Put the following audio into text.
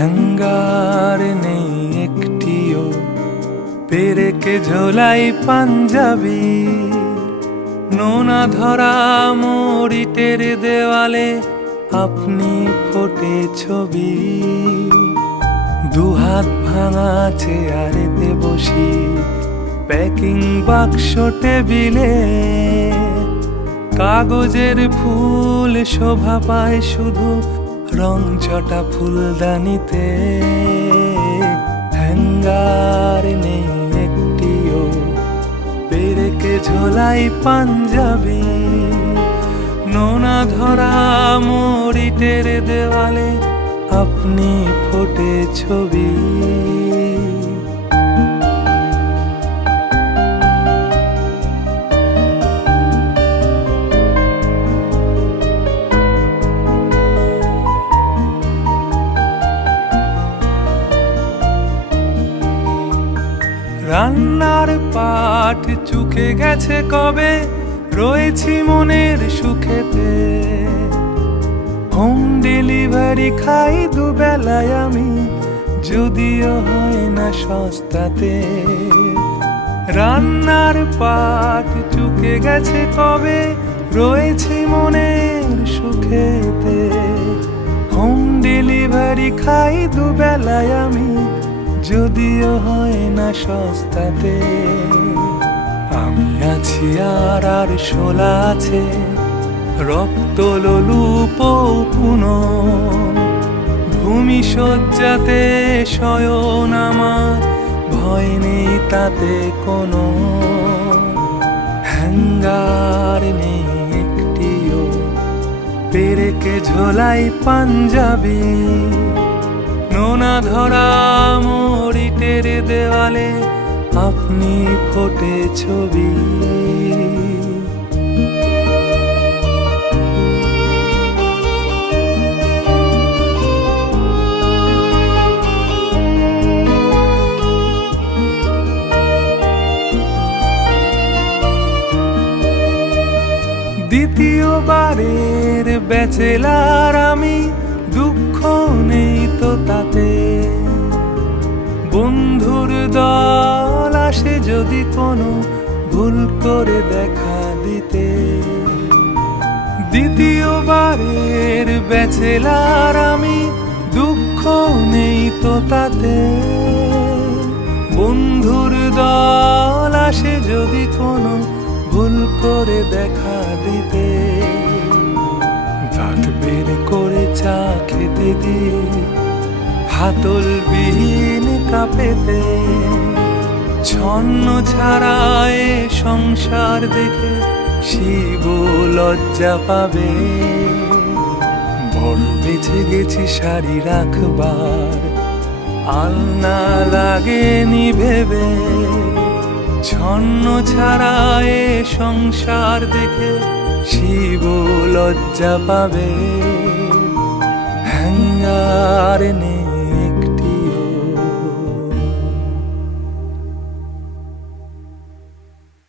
Hanger নেই একটিও। পেরেকে ঝোলাই পাঞ্জাবি? নোনা ধরা মরিটের দেওয়ালে আপনি ফোটে ছবি। দুহাত ভাঙা চেয়ারেতে বসি, প্যাকিং বাক্স টেবিলে। কাগজের ফুল শোভা পায় শুধু রং চটা ফুলদানিতে, হ্যাঙ্গার নেই একটিও। পেরেকে ঝোলাই পাঞ্জাবি, নোনা ধরা মরিটের দেওয়ালে আপনি ফোটে ছবি। রান্নার পাট চুকে গেছে কবে? রয়েছি মনের সুখেতে। হোম ডেলিভারি খাই দুবেলায় আমি, যদিও হয় না সস্তাতে। রান্নার পাট চুকে গেছে কবে? রয়েছি মনের সুখেতে। হোম ডেলিভারি খাই দুবেলায় আমি যদিও হয় না সস্তাতে, আমি আছি আর আর শোলা আছে, রক্ত লোলুপ ভূমি শয্যাতে শয়ন আমার, ভয় নেই তাতে কোনো। হ্যাঙ্গার নেই একটিও, পেরেকে ঝোলাই পাঞ্জাবি। নোনা ধরা মরিটের দেওয়ালে আপনি ফোটে ছবি। দ্বিতীয়বারের ব্যাচেলার আমি তো বন্ধুর দল আসে যদি কোনো ভুল করে দেখা দিতে। দ্বিতীয়বারের ব্যাচেলার আমি দুঃখ নেই তো তাতে। বন্ধুর দল আসে যদি কোনো ভুল করে দেখা দিতে। দাঁত বের করে চা খেতে দিয়ে হাতল বিহীন কাপেতে ছন্ন ছাড়ায় সংসার দেখে শিব লজ্জা পাবে। বড় বেঁচে গেছি শাড়ি রাখবার, আলনা লাগেনি ভেবে। ছন্ন ছাড়ায় সংসার দেখে শিব লজ্জা পাবে। হ্যাঙ্গার নেই।